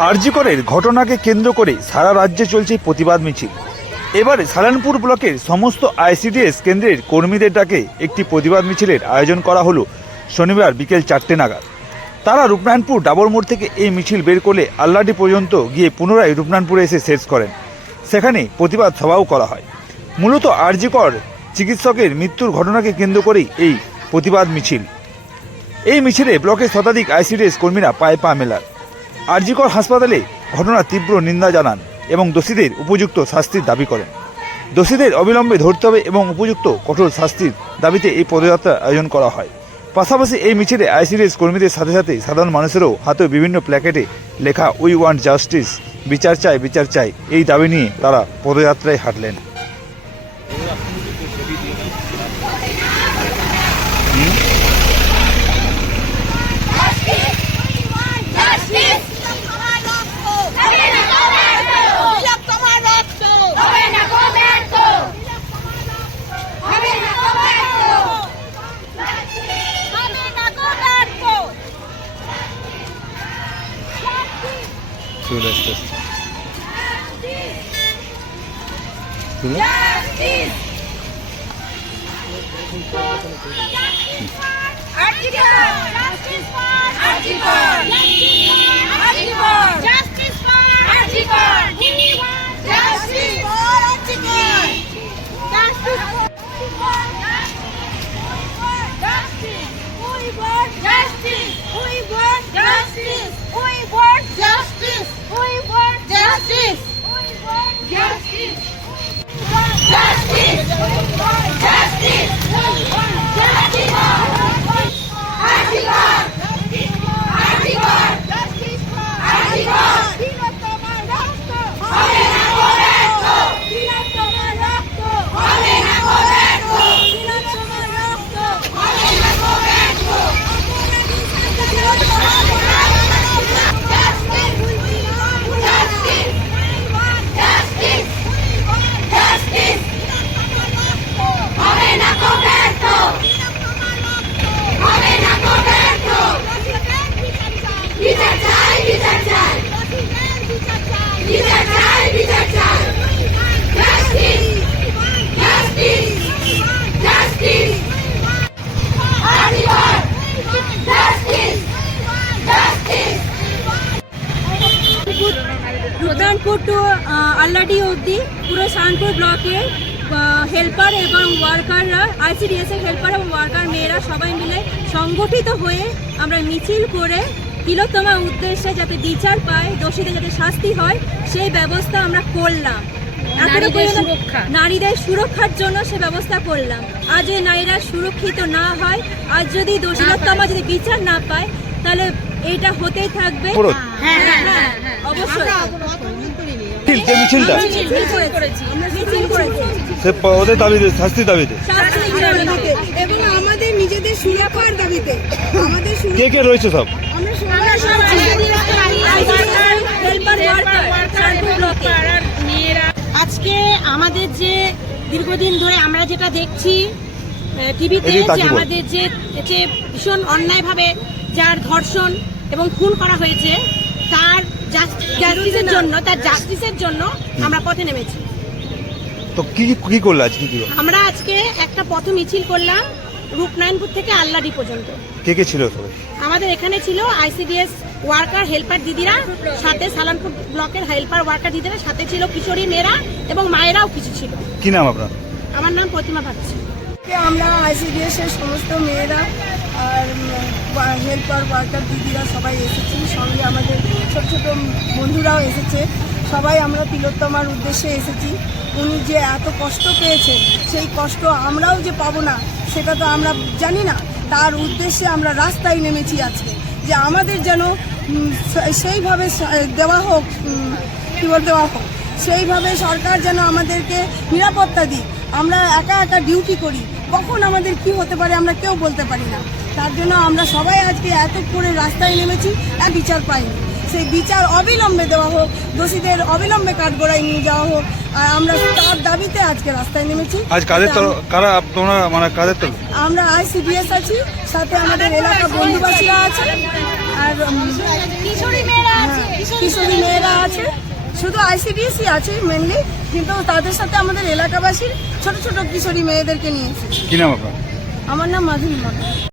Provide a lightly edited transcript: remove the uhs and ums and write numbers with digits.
আরজি করের ঘটনাকে কেন্দ্র করে সারা রাজ্যে চলছে প্রতিবাদ মিছিল। এবারে সালানপুর ব্লকের সমস্ত আইসিডিএস কেন্দ্রের কর্মীদের ডাকে একটি প্রতিবাদ মিছিলের আয়োজন করা হলো শনিবার বিকেল 4টে নাগাদ। তারা রূপনারায়ণপুর ডাবর মোড় থেকে এই মিছিল বের করলে আল্লাডি পর্যন্ত গিয়ে পুনরায় রূপনারায়ণপুরে এসে শেষ করেন। সেখানে প্রতিবাদ সভাও করা হয়। মূলত আরজি কর চিকিৎসকের মৃত্যুর ঘটনাকে কেন্দ্র করেই এই প্রতিবাদ মিছিল। এই মিছিলে ব্লকের শতাধিক আইসিডিএস কর্মীরা পায়ে পা মেলান। আরজি কর হাসপাতালে ঘটনার তীব্র নিন্দা জানান এবং দোষীদের উপযুক্ত শাস্তির দাবি করেন। দোষীদের অবিলম্বে ধরতে হবে এবং উপযুক্ত কঠোর শাস্তির দাবিতে এই পদযাত্রার আয়োজন করা হয়। পাশাপাশি এই মিছিলে আইসিডিএস কর্মীদের সাথে সাথে সাধারণ মানুষেরও হাতে বিভিন্ন প্ল্যাকেটে লেখা উই ওয়ান্ট জাস্টিস, বিচার চাই বিচার চাই, এই দাবি নিয়ে তারা পদযাত্রায় হাঁটলেন। রূপনারায়ণপুর টু আল্লাডি অবধি পুরো সালানপুর ব্লকের হেল্পার এবং ওয়ার্কাররা, আইসিডিএস এর হেল্পার এবং ওয়ার্কার মেয়েরা সবাই মিলে সংগঠিত হয়ে আমরা মিছিল করে তিলোত্তমা উদ্দেশ্যে যাতে বিচার পায়, দোষীদের যাতে শাস্তি হয় সেই ব্যবস্থা আমরা করলাম। নারীদের সুরক্ষার জন্য সে ব্যবস্থা করলাম। আজ যদি নারীরা সুরক্ষিত না হয়, আজ যদি দোষীলোত্তমা যদি বিচার না পায়, তাহলে এটা হতেই থাকবে। অবশ্যই এবং আমাদের নিজেদের সুরক্ষার দাবিতে আমাদের কে কে রয়েছে সব আজকে আমাদের যে দীর্ঘদিন ধরে আমরা যেটা দেখছি টিভিতে, যে আমাদের যে ভীষণ অন্যায়ভাবে যার ধর্ষণ এবং খুন করা হয়েছে, তার জাস্টিসের জন্য আমরা পথে নেমেছি। তো কি করলে আজকে? আমরা আজকে একটা পথ মিছিল করলাম রূপনারায়ণপুর থেকে আল্লাডি পর্যন্ত। কে কে ছিল সবাই? আমাদের এখানে ছিল আইসিডিএস ওয়ার্কার হেল্পার দিদিরা, সাথে সালানপুর ব্লকের হেল্পার ওয়ার্কার দিদিরা, সাথে ছিল কিশোরী মেয়েরা এবং মায়েরাও কিছু ছিল। কি নাম আপনার? আমার নাম প্রতিমা ভাবছি। আমরা আইসিডিএস এর সমস্ত মেয়েরা আর হেল্পার ওয়ার্কার দিদিরা সবাই এসেছি, সঙ্গে আমাদের ছোট ছোট বন্ধুরাও এসেছে। সবাই আমরা তিলোত্তমার উদ্দেশ্যে এসেছি। উনি যে এত কষ্ট পেয়েছেন, সেই কষ্ট আমরাও যে পাবো না সেটা তো আমরা জানি না। তার উদ্দেশ্যে আমরা রাস্তায় নেমেছি আজকে, যে আমাদের যেন সেইভাবে দেওয়া হোক, দেওয়া হোক, সেইভাবে সরকার যেন আমাদেরকে নিরাপত্তা দিই। আমরা একা একা ডিউটি করি, কখন আমাদের কি হতে পারে আমরা কেউ বলতে পারি না। তার জন্য আমরা সবাই আজকে এত করে রাস্তায় নেমেছি, আর বিচার পাইনি। সেই বিচার অবিলম্বে দেওয়া হোক, দোষীদের অবিলম্বে কাঠগড়ায় নিয়ে যাওয়া হোক, আর আমরা তার দাবিতে আজকে রাস্তায় নেমেছি। আজ কাদের কারা তোমরা মানে কাদের তো? আমরা আইসিডিএস আছি, সাথে আমাদের এলাকা বন্ধুবাসীরা আছে, আর কিশোরী মেয়েরা আছে। কিশোরী মেয়েরা আছে, শুধু আইসিডিএসই আছে মেনলি, কিন্তু তাদের সাথে আমাদের এলাকাবাসীর ছোট ছোট কিশোরী মেয়েদেরকে নিয়ে এসেছি। কি নাম আপনার? আমার নাম মাধুরী মন্ডল।